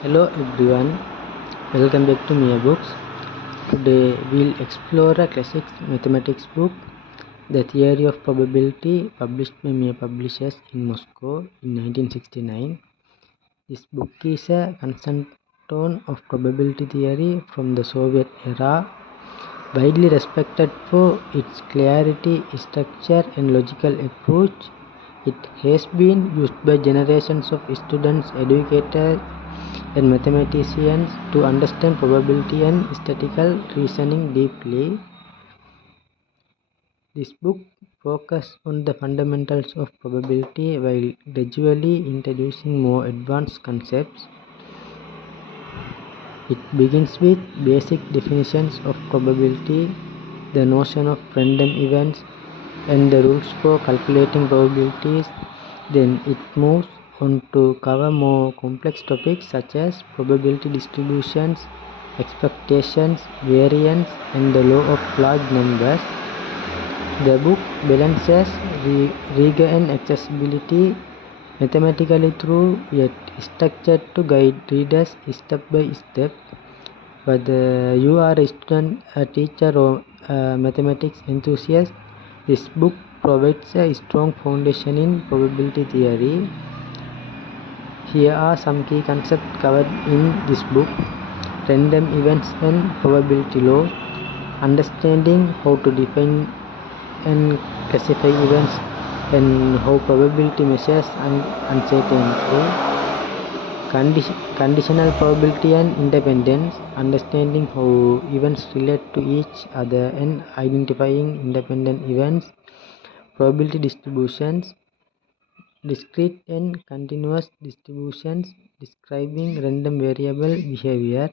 Hello everyone, welcome back to Mia Books. Today we'll explore a classic mathematics book, The Theory of Probability, published by Mia Publishers in Moscow in 1969. This book is a cornerstone of probability theory from the Soviet era, widely respected for its clarity, structure, and logical approach. It has been used by generations of students, educators, and mathematicians to understand probability and statistical reasoning deeply. This book focuses on the fundamentals of probability while gradually introducing more advanced concepts. It begins with basic definitions of probability, the notion of random events, and the rules for calculating probabilities. Then it moves on to cover more complex topics such as probability distributions, expectations, variance, and the law of large numbers. The book balances rigor and accessibility mathematically through yet structured to guide readers step by step. Whether you are a student, a teacher, or a mathematics enthusiast, this book provides a strong foundation in probability theory. Here are some key concepts covered in this book: random events and probability laws, understanding how to define and classify events, and how probability measures uncertainty, conditional probability and independence, understanding how events relate to each other and identifying independent events, probability distributions, discrete and continuous distributions, describing random variable behavior,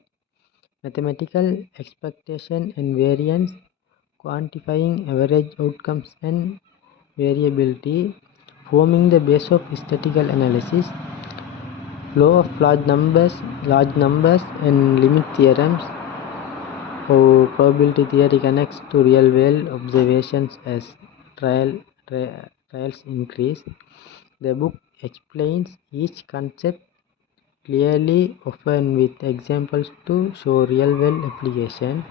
mathematical expectation and variance, quantifying average outcomes and variability, forming the base of statistical analysis, law of large numbers and limit theorems, how probability theory connects to real world observations as trials increase. The book explains each concept clearly, often with examples to show real world application.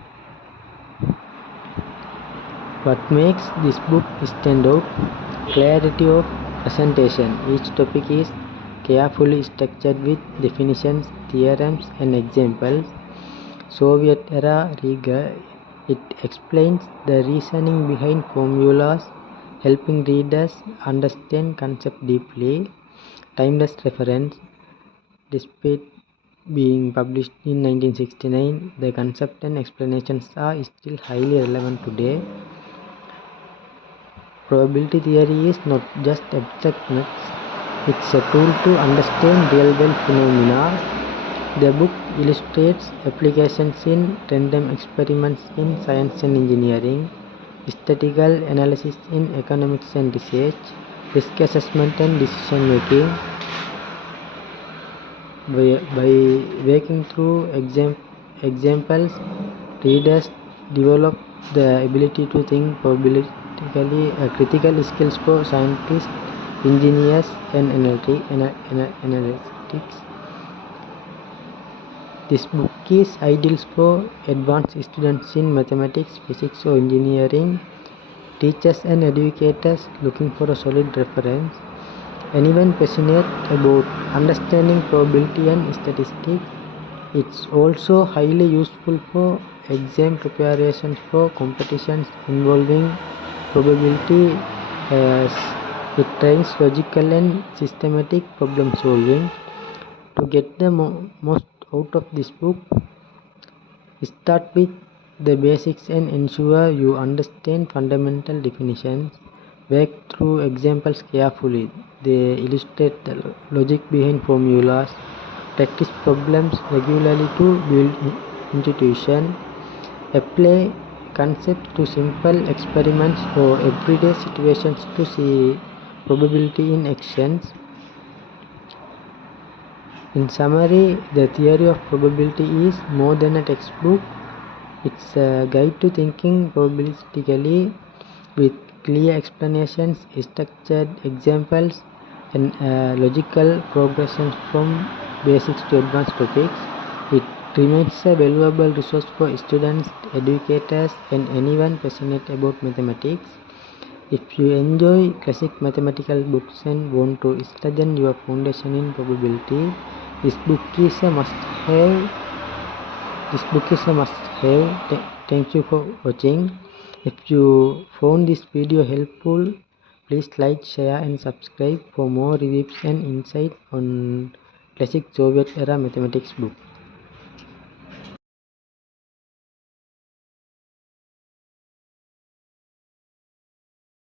What makes this book stand out? Clarity of presentation. Each topic is carefully structured with definitions, theorems, and examples. Soviet era rigor. It explains the reasoning behind formulas, helping readers understand concept deeply. Timeless reference. Despite being published in 1969, the concept and explanations are still highly relevant today. Probability theory is not just abstract maths, it's a tool to understand real-world phenomena. The book illustrates applications in random experiments in science and engineering, statistical analysis in economics and research, risk assessment and decision making. By working through examples, readers develop the ability to think probabilistically, critical skills for scientists, engineers, and analytics. This book is ideal for advanced students in mathematics, physics, or engineering, teachers and educators looking for a solid reference, anyone passionate about understanding probability and statistics. It's also highly useful for exam preparations for competitions involving probability, as it trains logical and systematic problem solving. To get the most out of this book, start with the basics and ensure you understand fundamental definitions. Work through examples carefully. They illustrate the logic behind formulas. Practice problems regularly to build intuition. Apply concepts to simple experiments or everyday situations to see probability in actions. In summary, the theory of probability is more than a textbook. It's a guide to thinking probabilistically with clear explanations, structured examples, and logical progressions from basics to advanced topics. It remains a valuable resource for students, educators, and anyone passionate about mathematics. If you enjoy classic mathematical books and want to strengthen your foundation in probability, this book is a must-have. Thank you for watching. If you found this video helpful, please like, share, and subscribe for more reviews and insight on classic Soviet era mathematics book.